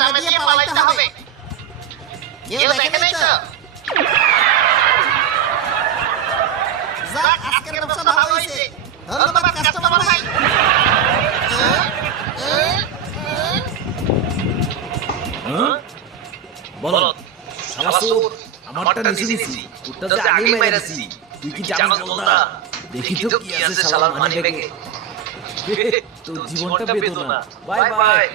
চামে দিয়ে পালাইতে হবে। কেউ দেখে নাই তো? যাক, আজকের ব্যবসা ভালো হয়েছে। ধন্যবাদ কাস্টমার ভাই। বল শালা চোর, আমারটা নিছি তোরটা যে আগে মেরেছি, তুই কি জানিস বলতা? দেখি তো কি আছে শালার মানি ব্যাগে। তোর জীবনটা বেদনা। Bye bye.